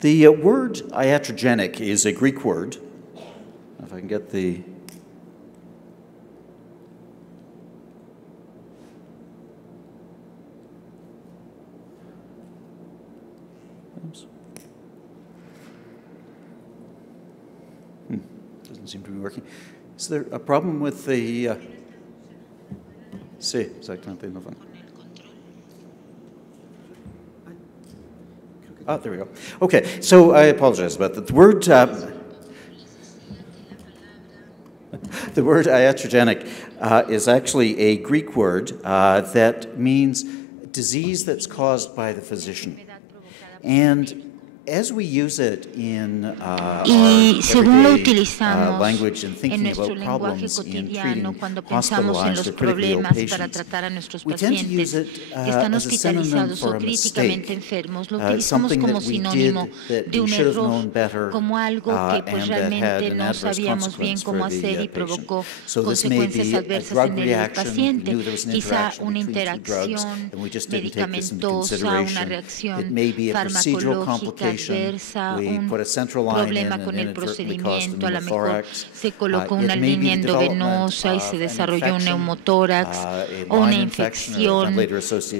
The word iatrogenic is a Greek word. If I can get the... Oops. Doesn't seem to be working. Is there a problem with the... Sí, exactamente. There we go. Okay, so I apologize about that. The word iatrogenic is actually a Greek word that means disease that's caused by the physician. And as we use it in our everyday language and thinking about problems in treating hospitalized or critically ill patients, we tend to use it as a synonym for a mistake, something that we did that we should have known better and that had an adverse consequence for the patient. So this may be a drug reaction, we knew there was an interaction between two drugs and we just didn't take this into consideration. It may be a procedural complication. Un problema con el procedimiento, a lo mejor se colocó una línea endovenosa y se desarrolló un neumotórax o una infección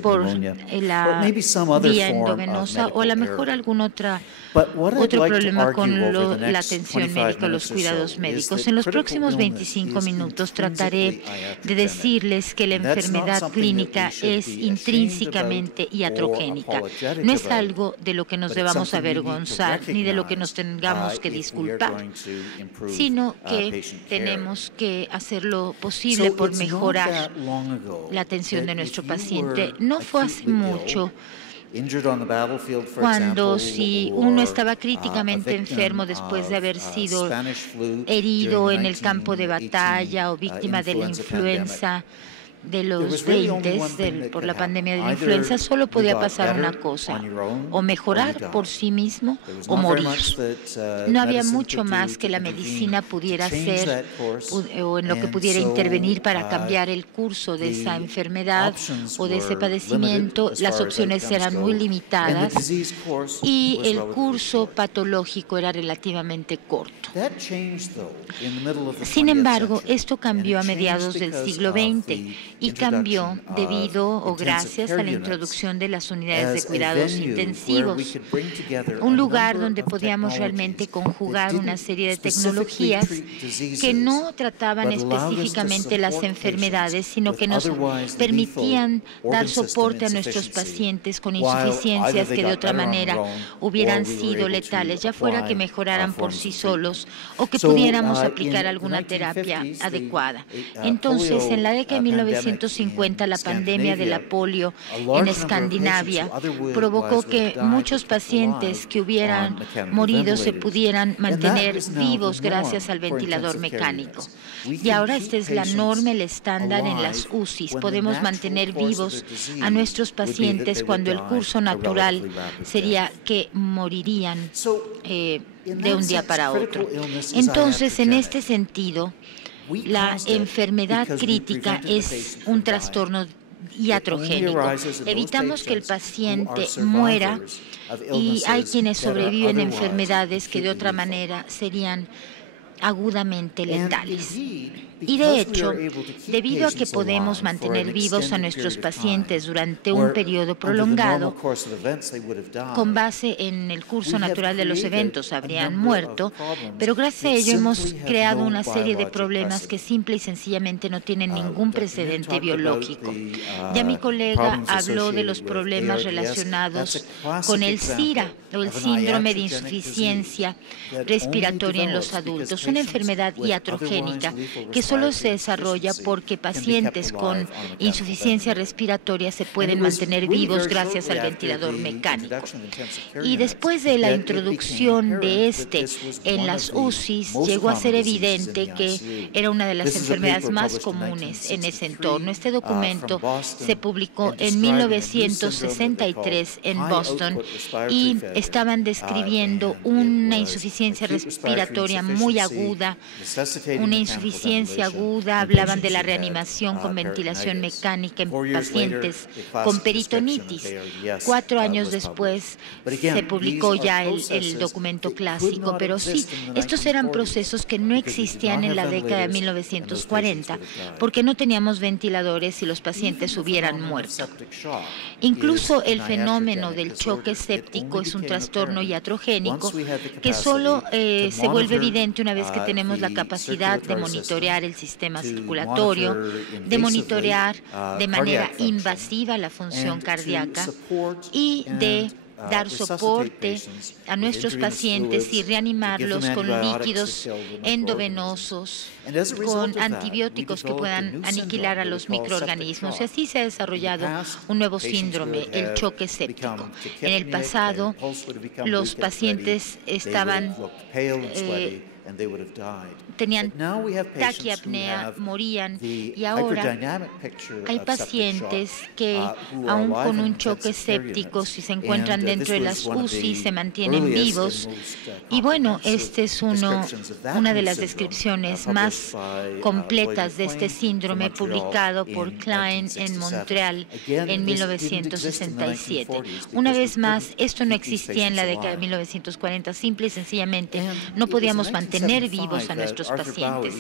por la vía endovenosa o a lo mejor algún otro problema con la atención médica o los cuidados médicos. En los próximos 25 minutos trataré de decirles que la enfermedad clínica es intrínsecamente iatrogénica. No es algo de lo que nos debamos avergonzar ni de lo que nos tengamos que disculpar, sino que tenemos que hacer lo posible por mejorar la atención de nuestro paciente. No fue hace mucho cuando si uno estaba críticamente enfermo después de haber sido herido en el campo de batalla o víctima de la influenza de los 20 por la pandemia de la influenza, solo podía pasar una cosa, o mejorar por sí mismo o morir. No había mucho más que la medicina pudiera hacer o en lo que pudiera intervenir para cambiar el curso de esa enfermedad o de ese padecimiento. Las opciones eran muy limitadas y el curso patológico era relativamente corto. Sin embargo, esto cambió a mediados del siglo XX y cambió debido o gracias a la introducción de las unidades de cuidados intensivos, un lugar donde podíamos realmente conjugar una serie de tecnologías que no trataban específicamente las enfermedades, sino que nos permitían dar soporte a nuestros pacientes con insuficiencias que de otra manera hubieran sido letales, ya fuera que mejoraran por sí solos o que pudiéramos aplicar alguna terapia adecuada. Entonces, en la década de 1950, la pandemia de la polio en Escandinavia provocó que muchos pacientes que hubieran morido se pudieran mantener vivos gracias al ventilador mecánico. Y ahora esta es la norma, el estándar en las UCIs. Podemos mantener vivos a nuestros pacientes cuando el curso natural sería que morirían de un día para otro. Entonces, en este sentido, la enfermedad crítica es un trastorno iatrogénico. Evitamos que el paciente muera y hay quienes sobreviven a enfermedades que de otra manera serían agudamente letales. Y de hecho, debido a que podemos mantener vivos a nuestros pacientes durante un periodo prolongado, con base en el curso natural de los eventos habrían muerto, pero gracias a ello hemos creado una serie de problemas que simple y sencillamente no tienen ningún precedente biológico. Ya mi colega habló de los problemas relacionados con el SIRA, o el síndrome de insuficiencia respiratoria en los adultos, una enfermedad iatrogénica que solo se desarrolla porque pacientes con insuficiencia respiratoria se pueden mantener vivos gracias al ventilador mecánico. Y después de la introducción de en las UCIs, llegó a ser evidente que era una de las enfermedades más comunes en ese entorno. Este documento se publicó en 1963 en Boston y estaban describiendo una insuficiencia respiratoria muy aguda aguda, una insuficiencia aguda, hablaban de la reanimación con ventilación mecánica en pacientes con peritonitis. 4 años después se publicó ya el documento clásico, pero sí, estos eran procesos que no existían en la década de 1940 porque no teníamos ventiladores y los pacientes hubieran muerto. Incluso el fenómeno del choque séptico es un trastorno iatrogénico que solo se vuelve evidente una vez que tenemos la capacidad de monitorear el sistema circulatorio, de monitorear de manera invasiva la función cardíaca y de dar soporte a nuestros pacientes y reanimarlos con líquidos endovenosos, con antibióticos que puedan aniquilar a los microorganismos. Y así se ha desarrollado un nuevo síndrome, el choque séptico. En el pasado, los pacientes tenían taquiapnea, morían, y ahora hay pacientes que, aún con un choque séptico, si se encuentran dentro de las UCI, se mantienen vivos. Y bueno, esta es una de las descripciones más completas de este síndrome, publicado por Klein en Montreal en 1967. Una vez más, esto no existía en la década de 1940, simple y sencillamente no podíamos mantener vivos a nuestros pacientes.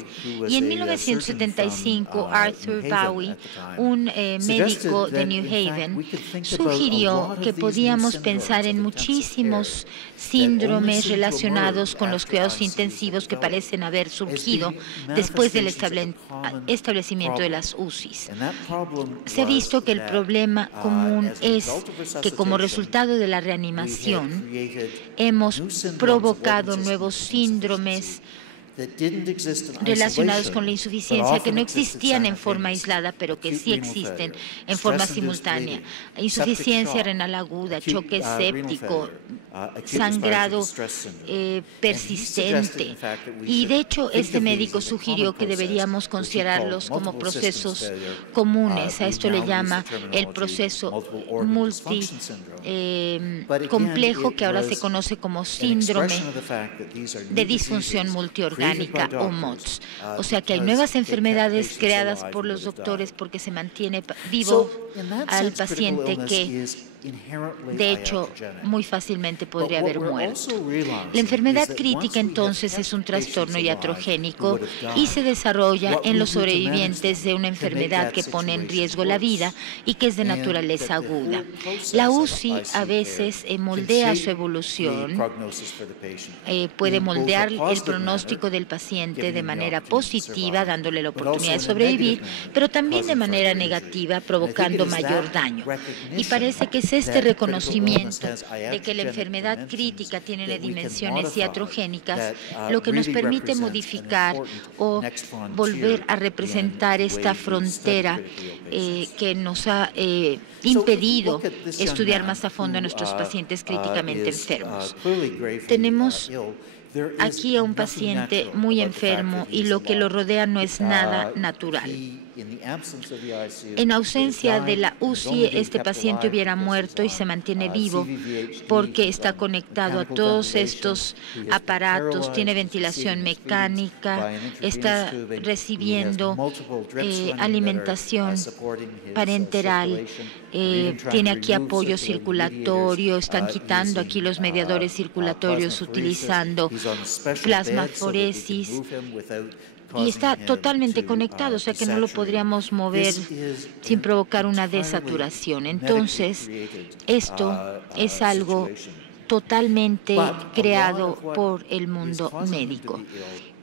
Y en 1975, Arthur Bowie, un médico de New Haven, sugirió que podíamos pensar en muchísimos síndromes relacionados con los cuidados intensivos que parecen haber surgido después del establecimiento de las UCIs. Se ha visto que el problema común es que, como resultado de la reanimación, hemos provocado nuevos síndromes relacionados con la insuficiencia que no existían en forma aislada, pero que sí existen en forma simultánea. Insuficiencia renal aguda, choque séptico, sangrado persistente. Y de hecho, este médico sugirió que deberíamos considerarlos como procesos comunes. A esto le llama el proceso multicomplejo, que ahora se conoce como síndrome de disfunción multiorgánica, o MOTS. O sea que hay nuevas enfermedades creadas por los doctores porque se mantiene vivo al paciente que, de hecho, muy fácilmente podría haber muerto. La enfermedad crítica, entonces, es un trastorno iatrogénico y se desarrolla en los sobrevivientes de una enfermedad que pone en riesgo la vida y que es de naturaleza aguda. La UCI a veces moldea su evolución, puede moldear el pronóstico del paciente de manera positiva, dándole la oportunidad de sobrevivir, pero también de manera negativa, provocando mayor daño. Y parece que es este reconocimiento de que la enfermedad crítica tiene dimensiones iatrogénicas lo que nos permite modificar o volver a representar esta frontera que nos ha impedido estudiar más a fondo a nuestros pacientes críticamente enfermos. Tenemos aquí a un paciente muy enfermo y lo que lo rodea no es nada natural. En ausencia de la UCI, este paciente hubiera muerto y se mantiene vivo porque está conectado a todos estos aparatos, tiene ventilación mecánica, está recibiendo alimentación parenteral, tiene aquí apoyo circulatorio, están quitando aquí los mediadores circulatorios utilizando plasmaforesis. Y está totalmente conectado, o sea que no lo podríamos mover sin provocar una desaturación. Entonces, esto es algo totalmente creado por el mundo médico.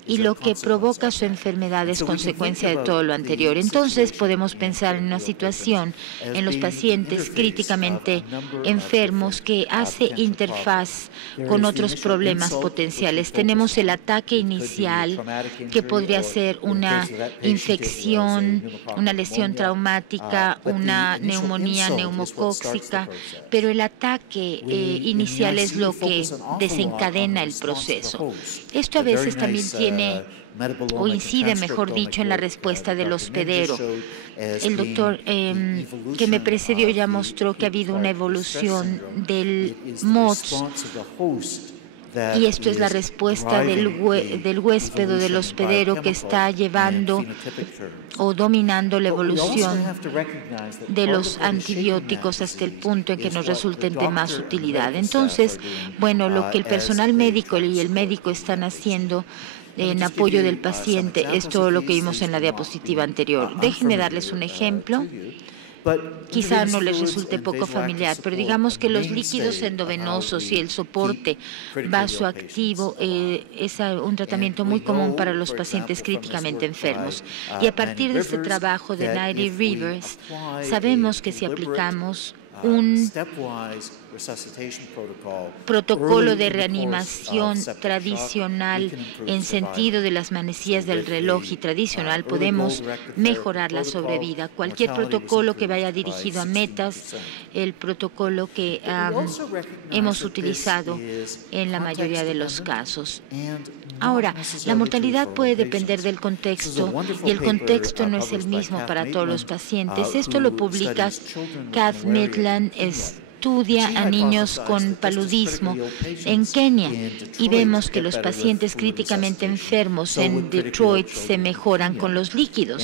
Y lo que provoca su enfermedad es consecuencia de todo lo anterior. Entonces podemos pensar en una situación en los pacientes críticamente enfermos que hace interfaz con otros problemas potenciales. Tenemos el ataque inicial, que podría ser una infección, una lesión traumática, una neumonía neumocóxica, pero el ataque inicial es lo que desencadena el proceso. Esto a veces también tiene o incide, mejor dicho, en la respuesta del hospedero. El doctor que me precedió ya mostró que ha habido una evolución del MOTS Y esto es la respuesta del huésped o del hospedero que está llevando o dominando la evolución de los antibióticos hasta el punto en que nos resulten de más utilidad. Entonces, bueno, lo que el personal médico y el médico están haciendo en apoyo del paciente es todo lo que vimos en la diapositiva anterior. Déjenme darles un ejemplo. Quizá no les resulte poco familiar, pero digamos que los líquidos endovenosos y el soporte vasoactivo es un tratamiento muy común para los pacientes críticamente enfermos. Y a partir de este trabajo de Nighty Rivers, sabemos que si aplicamos un protocolo de reanimación tradicional en sentido de las manecillas del reloj y tradicional, podemos mejorar la sobrevida. Cualquier protocolo que vaya dirigido a metas, el protocolo que hemos utilizado en la mayoría de los casos. Ahora, la mortalidad puede depender del contexto y el contexto no es el mismo para todos los pacientes. Esto lo publica Kath Maitland, estudia a niños con paludismo en Kenia y vemos que los pacientes críticamente enfermos en Detroit se mejoran con los líquidos.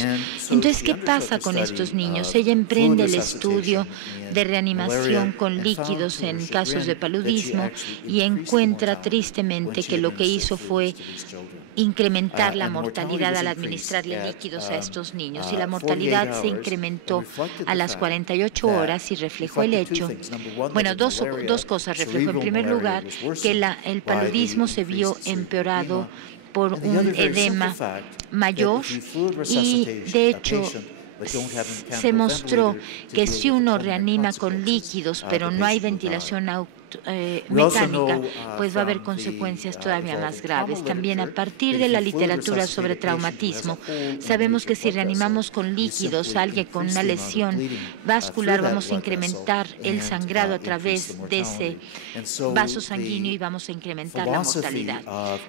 Entonces, ¿qué pasa con estos niños? Ella emprende el estudio de reanimación con líquidos en casos de paludismo y encuentra tristemente que lo que hizo fue incrementar la mortalidad al administrarle líquidos a estos niños. Y la mortalidad se incrementó a las 48 horas y reflejó el hecho. Bueno, dos cosas reflejó. En primer lugar, que el paludismo se vio empeorado por un edema mayor y, de hecho, se mostró que si uno reanima con líquidos, pero no hay ventilación mecánica, pues va a haber consecuencias todavía más graves. También a partir de la literatura sobre traumatismo, sabemos que si reanimamos con líquidos a alguien con una lesión vascular, vamos a incrementar el sangrado a través de ese vaso sanguíneo y vamos a incrementar la mortalidad.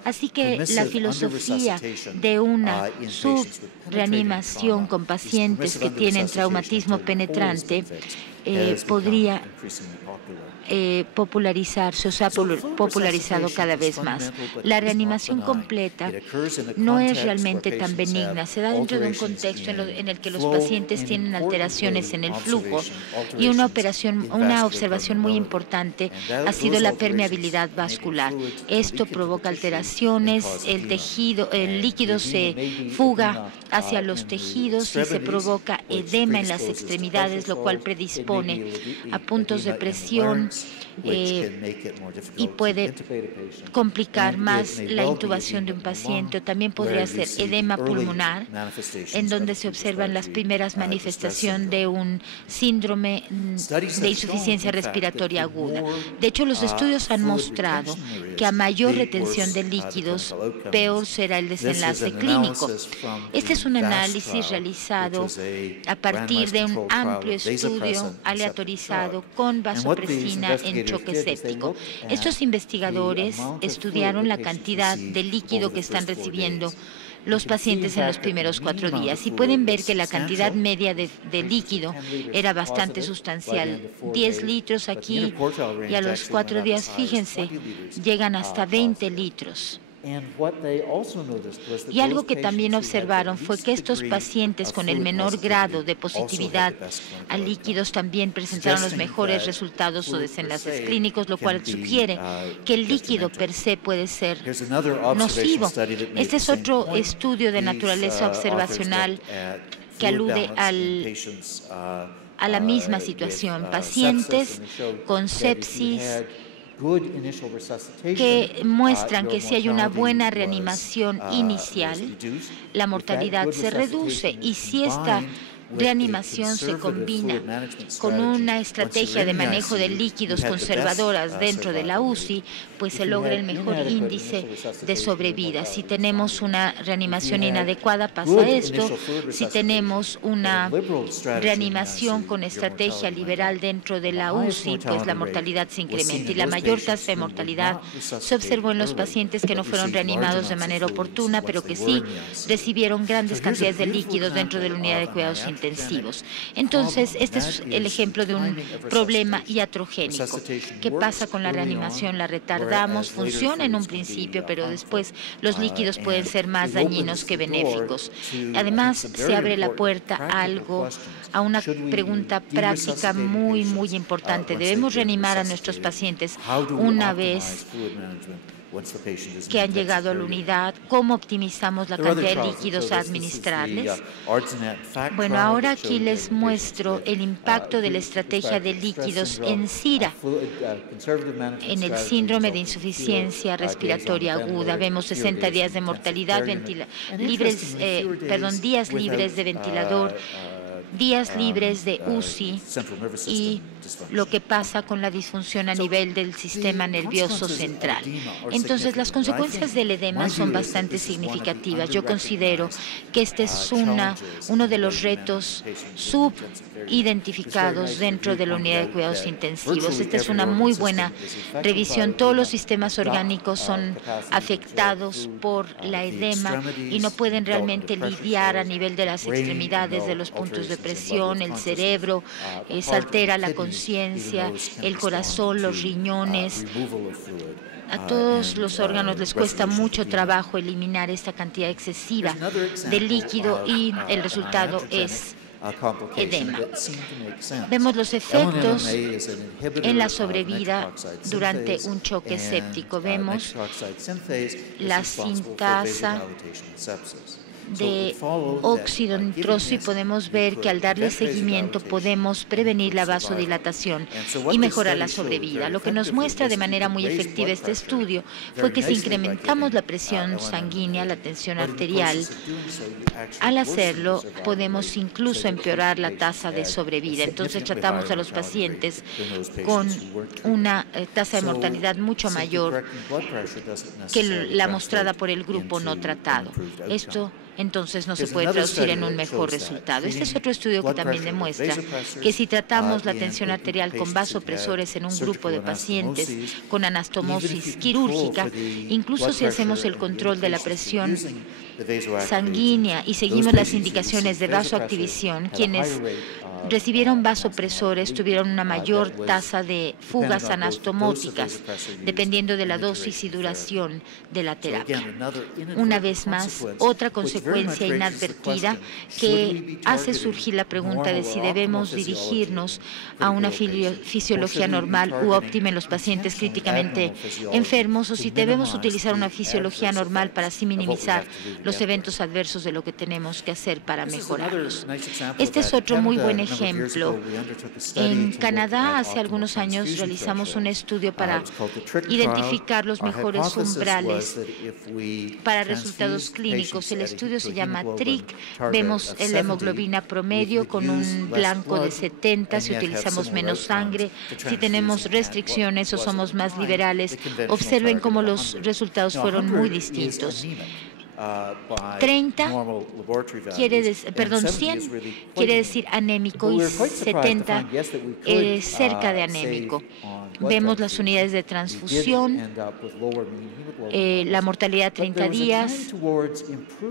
Así que la filosofía de una subreanimación con pacientes que tienen traumatismo penetrante podría popularizarse, o se ha popularizado cada vez más. La reanimación completa no es realmente tan benigna, se da dentro de un contexto en el que los pacientes tienen alteraciones en el flujo y una observación muy importante ha sido la permeabilidad vascular. Esto provoca alteraciones, el líquido se fuga hacia los tejidos y se provoca edema en las extremidades, lo cual predispone a puntos de presión y puede complicar más la intubación de un paciente. También podría ser edema pulmonar, en donde se observan las primeras manifestaciones de un síndrome de insuficiencia respiratoria aguda. De hecho, los estudios han mostrado que a mayor retención de líquidos, peor será el desenlace clínico. Este es un análisis realizado a partir de un amplio estudio aleatorizado con vasopresina en choque séptico. Estos investigadores estudiaron la cantidad de líquido que están recibiendo los pacientes en los primeros 4 días y pueden ver que la cantidad media de líquido era bastante sustancial. 10 litros aquí y a los 4 días, fíjense, llegan hasta 20 litros. Y algo que también observaron fue que estos pacientes con el menor grado de positividad a líquidos también presentaron los mejores resultados o desenlaces clínicos, lo cual sugiere que el líquido per se puede ser nocivo. Este es otro estudio de naturaleza observacional que alude a la misma situación. Pacientes con sepsis que muestran que si hay una buena reanimación inicial, la mortalidad se reduce, y si esta reanimación se combina con una estrategia de manejo de líquidos conservadoras dentro de la UCI, pues se logra el mejor índice de sobrevida. Si tenemos una reanimación inadecuada, pasa esto. Si tenemos una reanimación con estrategia liberal dentro de la UCI, pues la mortalidad se incrementa. Y la mayor tasa de mortalidad se observó en los pacientes que no fueron reanimados de manera oportuna, pero que sí recibieron grandes cantidades de líquidos dentro de la unidad de cuidados intensivos. intensivos. Entonces, este es el ejemplo de un problema iatrogénico. ¿Qué pasa con la reanimación? La retardamos, funciona en un principio, pero después los líquidos pueden ser más dañinos que benéficos. Además, se abre la puerta a una pregunta práctica muy, muy importante. Debemos reanimar a nuestros pacientes una vez que han llegado a la unidad. ¿Cómo optimizamos la cantidad de líquidos a administrarles? Bueno, ahora aquí les muestro el impacto de la estrategia de líquidos en SIRA, en el síndrome de insuficiencia respiratoria aguda. Vemos 60 días de mortalidad, días libres de ventilador, días libres de UCI y lo que pasa con la disfunción a nivel del sistema nervioso central. Entonces, las consecuencias del edema son bastante significativas. Yo considero que este es uno de los retos subidentificados dentro de la unidad de cuidados intensivos. Esta es una muy buena revisión. Todos los sistemas orgánicos son afectados por la edema y no pueden realmente lidiar a nivel de las extremidades, de los puntos de presión, el cerebro, se altera la conciencia, el corazón, los riñones. A todos los órganos les cuesta mucho trabajo eliminar esta cantidad excesiva de líquido y el resultado es edema. Vemos los efectos en la sobrevida durante un choque séptico. Vemos la sintasa de óxido nitroso y podemos ver que al darle seguimiento podemos prevenir la vasodilatación y mejorar la sobrevida. Lo que nos muestra de manera muy efectiva este estudio fue que si incrementamos la presión sanguínea, la tensión arterial, al hacerlo podemos incluso empeorar la tasa de sobrevida. Entonces tratamos a los pacientes con una tasa de mortalidad mucho mayor que la mostrada por el grupo no tratado. Esto entonces no se puede traducir en un mejor resultado. Este es otro estudio que también demuestra que si tratamos la tensión arterial con vasopresores en un grupo de pacientes con anastomosis quirúrgica, incluso si hacemos el control de la presión sanguínea y seguimos las indicaciones de vasoactivación, quienes recibieron vasopresores tuvieron una mayor tasa de fugas anastomóticas, dependiendo de la dosis y duración de la terapia. Una vez más, otra consecuencia inadvertida que hace surgir la pregunta de si debemos dirigirnos a una fisiología normal u óptima en los pacientes críticamente enfermos o si debemos utilizar una fisiología normal para así minimizar los eventos adversos de lo que tenemos que hacer para mejorarlos. Este es otro muy buen ejemplo. En Canadá, hace algunos años, realizamos un estudio para identificar los mejores umbrales para resultados clínicos. El estudio se llama TRIC. Vemos la hemoglobina promedio con un blanco de 70, si utilizamos menos sangre, si tenemos restricciones o somos más liberales. Observen cómo los resultados fueron muy distintos. 100 quiere decir anémico y 70 cerca de anémico. Vemos las unidades de transfusión, la mortalidad a 30 días,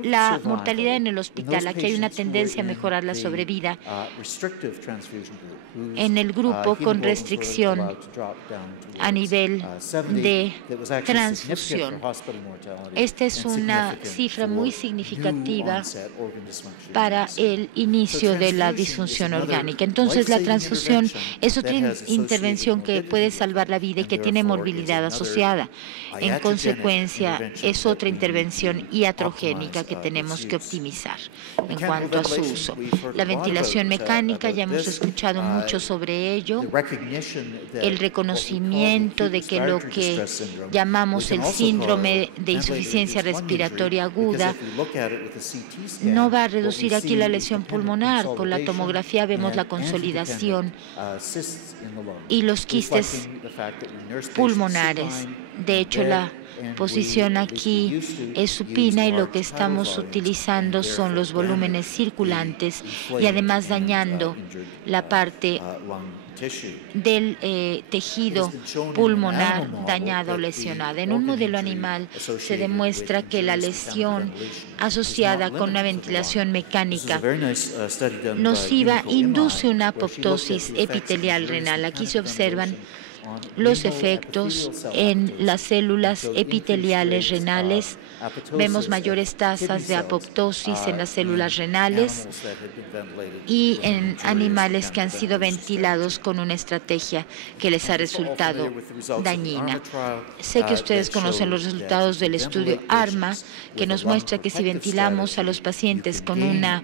la mortalidad en el hospital. Aquí hay una tendencia a mejorar la sobrevida en el grupo con restricción a nivel de transfusión. Esta es una cifra muy significativa para el inicio de la disfunción orgánica. Entonces, la transfusión es otra intervención que puede salvar la vida y que tiene morbilidad asociada. En consecuencia, es otra intervención iatrogénica que tenemos que optimizar en cuanto a su uso. La ventilación mecánica, ya hemos escuchado mucho sobre ello. El reconocimiento de que lo que llamamos el síndrome de insuficiencia respiratoria aguda no va a reducir aquí la lesión pulmonar. Con la tomografía vemos la consolidación y los quistes pulmonares. De hecho, la posición aquí es supina y lo que estamos utilizando son los volúmenes circulantes y además dañando la parte del tejido pulmonar dañado o lesionado. En un modelo animal se demuestra que la lesión asociada con una ventilación mecánica nociva induce una apoptosis epitelial renal. Aquí se observan los efectos en las células epiteliales renales. Vemos mayores tasas de apoptosis en las células renales y en animales que han sido ventilados con una estrategia que les ha resultado dañina. Sé que ustedes conocen los resultados del estudio ARMA, que nos muestra que si ventilamos a los pacientes con una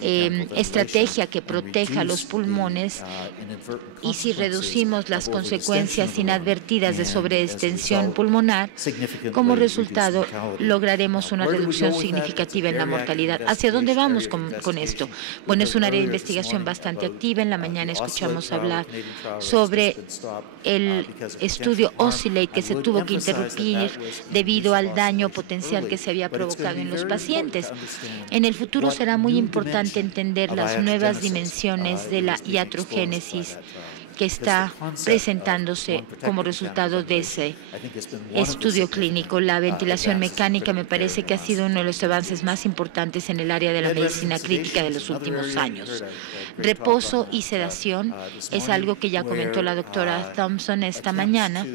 estrategia que proteja los pulmones y si reducimos las consecuencias inadvertidas de sobreextensión pulmonar, como resultado lograremos una reducción significativa en la mortalidad. ¿Hacia dónde vamos con esto? Bueno, es un área de investigación bastante activa. En la mañana escuchamos hablar sobre el estudio Oscillate, que se tuvo que interrumpir debido al daño potencial que se había provocado en los pacientes. En el futuro será muy importante entender las nuevas dimensiones de la iatrogénesis que está presentándose como resultado de ese estudio clínico. La ventilación mecánica me parece que ha sido uno de los avances más importantes en el área de la medicina crítica de los últimos años. Reposo y sedación es algo que ya comentó la doctora Thompson esta mañana.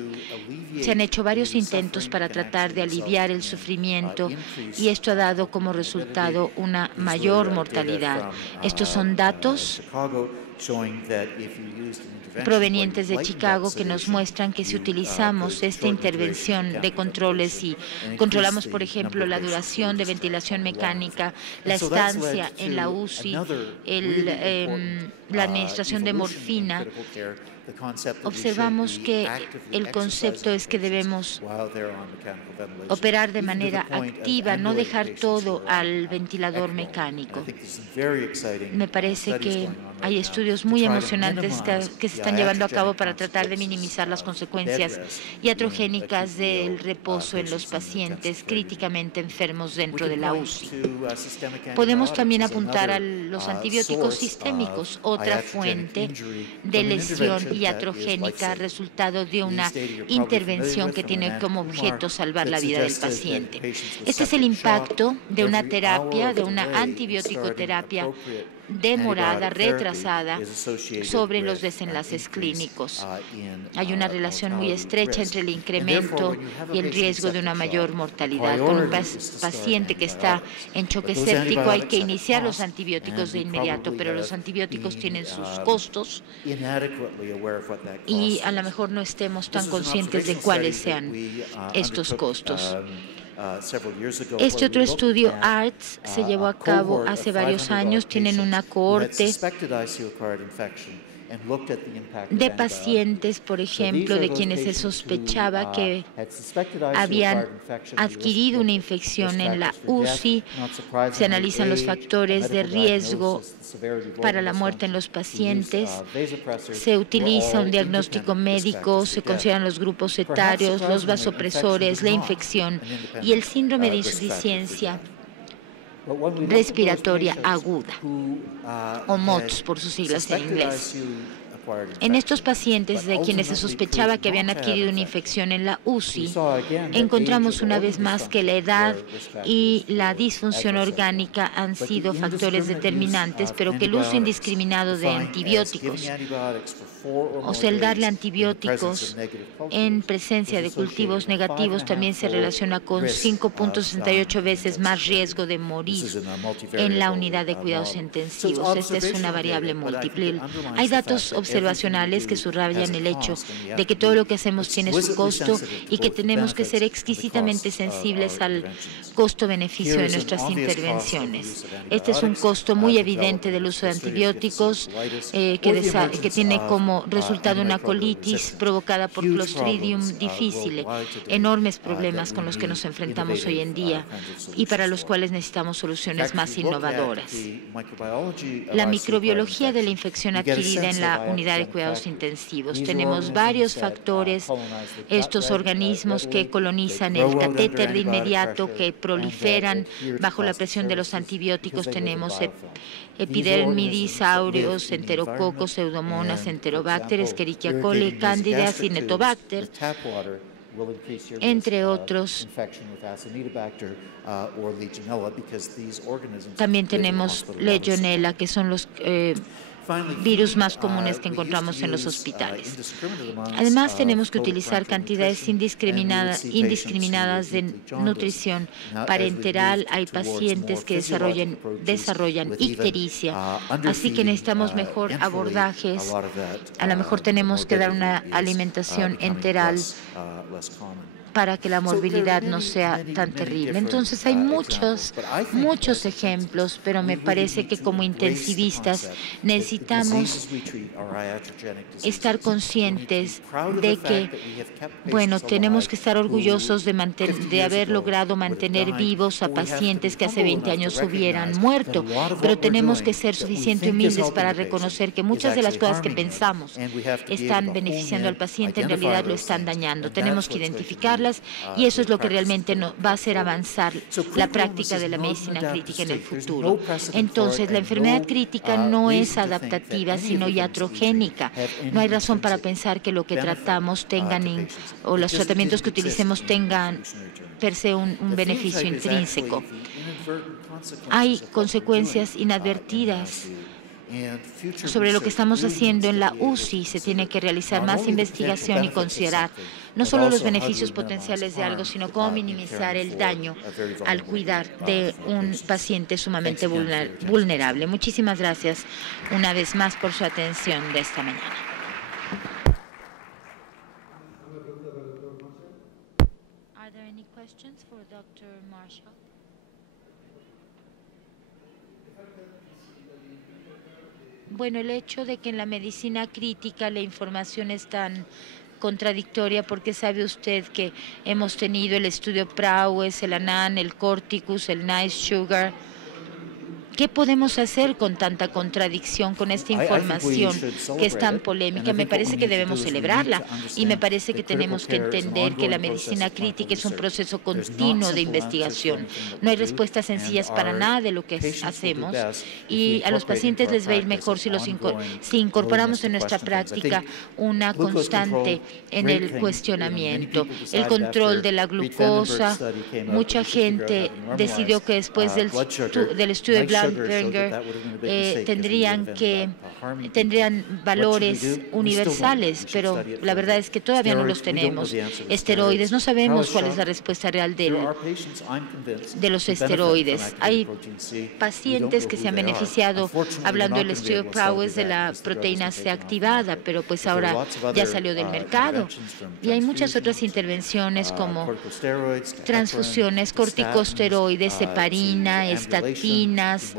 Se han hecho varios intentos para tratar de aliviar el sufrimiento y esto ha dado como resultado una mayor mortalidad. Estos son datos provenientes de Chicago que nos muestran que si utilizamos esta intervención de controles y controlamos, por ejemplo, la duración de ventilación mecánica, la estancia en la UCI, la administración de morfina, observamos que el concepto es que debemos operar de manera activa, no dejar todo al ventilador mecánico. Me parece que hay estudios muy emocionantes que se están llevando a cabo para tratar de minimizar las consecuencias iatrogénicas del reposo en los pacientes críticamente enfermos dentro de la UCI. Podemos también apuntar a los antibióticos sistémicos, otra fuente de lesión iatrogénica, resultado de una intervención que tiene como objeto salvar la vida del paciente. Este es el impacto de una terapia, de una antibiótico-terapia demorada, retrasada, sobre los desenlaces clínicos. Hay una relación muy estrecha entre el incremento y el riesgo de una mayor mortalidad. Con un paciente que está en choque séptico hay que iniciar los antibióticos de inmediato, pero los antibióticos tienen sus costos y a lo mejor no estemos tan conscientes de cuáles sean estos costos. Este otro estudio, ARTS, se llevó a cabo hace varios años. Tienen una cohorte de pacientes, por ejemplo, de quienes se sospechaba que habían adquirido una infección en la UCI. Se analizan los factores de riesgo para la muerte en los pacientes. Se utiliza un diagnóstico médico, se consideran los grupos etarios, los vasopresores, la infección y el síndrome de insuficiencia respiratoria aguda, o MOTS por sus siglas en inglés. En estos pacientes de quienes se sospechaba que habían adquirido una infección en la UCI, encontramos una vez más que la edad y la disfunción orgánica han sido factores determinantes, pero que el uso indiscriminado de antibióticos, o sea, el darle antibióticos en presencia de cultivos negativos, también se relaciona con 5.68 veces más riesgo de morir en la unidad de cuidados intensivos. Esta es una variable múltiple. Hay datos observacionales que subrayan el hecho de que todo lo que hacemos tiene su costo y que tenemos que ser exquisitamente sensibles al costo-beneficio de nuestras intervenciones. Este es un costo muy evidente del uso de antibióticos que tiene como resultado una colitis provocada por Clostridium difficile, enormes problemas con los que nos enfrentamos hoy en día y para los cuales necesitamos soluciones más innovadoras. La microbiología de la infección adquirida en la Universidad unidad de cuidados intensivos. Tenemos varios factores, estos organismos que colonizan el catéter de inmediato, que proliferan bajo la presión de los antibióticos. Tenemos Epidermidis aureus, Enterococos, Pseudomonas, Enterobacter, Escherichia coli, Candida, Cinetobacter, entre otros. También tenemos Legionella, que son los virus más comunes que encontramos en los hospitales. Además, tenemos que utilizar cantidades indiscriminadas de nutrición parenteral. Hay pacientes que desarrollan ictericia, así que necesitamos mejor abordajes. A lo mejor tenemos que dar una alimentación enteral para que la morbilidad no sea tan terrible. Entonces hay muchos ejemplos, pero me parece que como intensivistas necesitamos estar conscientes de que, bueno, tenemos que estar orgullosos de haber logrado mantener vivos a pacientes que hace 20 años hubieran muerto, pero tenemos que ser suficientemente humildes para reconocer que muchas de las cosas que pensamos están beneficiando al paciente, en realidad lo están dañando. Tenemos que identificar y eso es lo que realmente va a hacer avanzar la práctica de la medicina crítica en el futuro. Entonces, la enfermedad crítica no es adaptativa, sino iatrogénica. No hay razón para pensar que lo que tratamos o los tratamientos que utilicemos tengan per se un beneficio intrínseco. Hay consecuencias inadvertidas sobre lo que estamos haciendo en la UCI. Se tiene que realizar más investigación y considerar no solo los beneficios potenciales de algo, sino cómo minimizar el daño al cuidar de un paciente sumamente vulnerable. Muchísimas gracias una vez más por su atención de esta mañana. Are there any questions for Dr. Marshall? Bueno, el hecho de que en la medicina crítica la información es tan contradictoria, porque sabe usted que hemos tenido el estudio Prowess, el ANAN, el Corticus, el Nice Sugar. ¿Qué podemos hacer con tanta contradicción, con esta información que es tan polémica? Me parece que debemos celebrarla y me parece que tenemos que entender que la medicina crítica es un proceso continuo de investigación. No hay respuestas sencillas para nada de lo que hacemos y a los pacientes les va a ir mejor si incorporamos en nuestra práctica una constante en el cuestionamiento. El control de la glucosa. Mucha gente decidió que después del estudio de Berger, tendrían valores universales, pero la verdad es que todavía no los tenemos. Esteroides, no sabemos cuál es la respuesta real de los esteroides. Hay pacientes que se han beneficiado, hablando del estudio Prowess, de la proteína C activada, pero pues ahora ya salió del mercado. Y hay muchas otras intervenciones como transfusiones, corticosteroides, heparina, estatinas,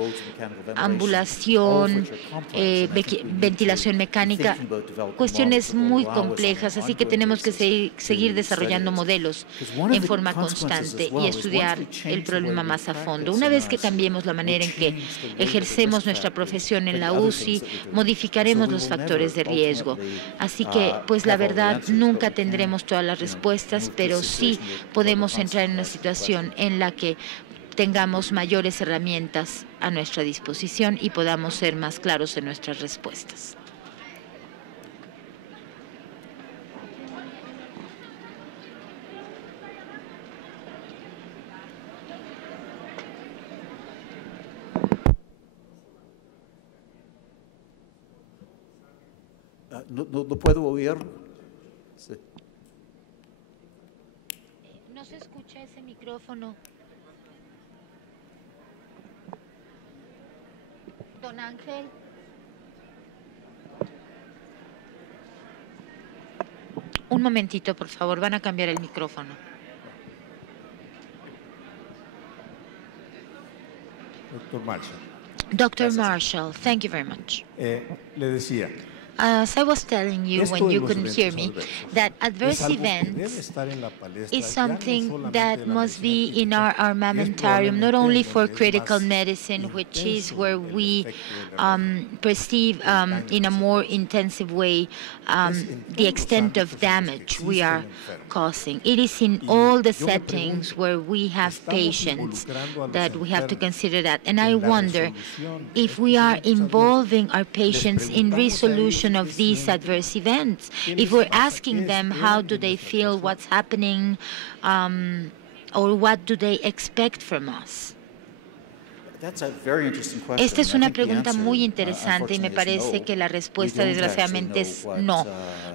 ambulación, ventilación mecánica, cuestiones muy complejas, así que tenemos que seguir desarrollando modelos en forma constante y estudiar el problema más a fondo. Una vez que cambiemos la manera en que ejercemos nuestra profesión en la UCI, modificaremos los factores de riesgo. Así que, pues la verdad, nunca tendremos todas las respuestas, pero sí podemos entrar en una situación en la que tengamos mayores herramientas a nuestra disposición y podamos ser más claros en nuestras respuestas. No puedo oír. Sí. No se escucha ese micrófono. Don Ángel. Un momentito, por favor, van a cambiar el micrófono. Doctor Marshall. Dr. Marshall, thank you very much. Le decía, As I was telling you when you couldn't hear me, that adverse events is something that must be in our armamentarium, not only for critical medicine, which is where we perceive in a more intensive way the extent of damage we are causing. It is in all the settings where we have patients that we have to consider that. And I wonder if we are involving our patients in resolution of these adverse events. If we're asking them how do they feel, what's happening, or what do they expect from us. Esta es una pregunta muy interesante y me parece que la respuesta desgraciadamente es no.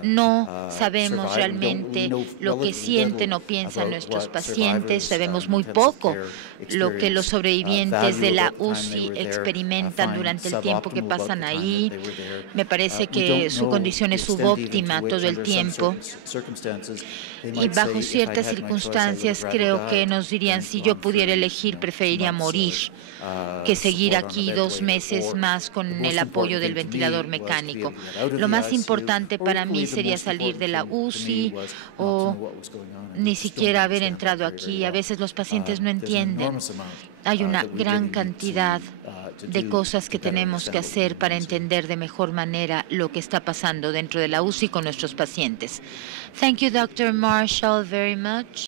No sabemos realmente lo que sienten o piensan nuestros pacientes, sabemos muy poco lo que los sobrevivientes de la UCI experimentan durante el tiempo que pasan ahí. Me parece que su condición es subóptima todo el tiempo. Y bajo ciertas circunstancias creo que nos dirían, si yo pudiera elegir, preferiría morir que seguir aquí 2 meses más con el apoyo del ventilador mecánico. Lo más importante para mí sería salir de la UCI o ni siquiera haber entrado aquí. A veces los pacientes no entienden. Hay una gran cantidad de cosas que tenemos que hacer para entender de mejor manera lo que está pasando dentro de la UCI con nuestros pacientes. Thank you, Dr. Marshall, very much.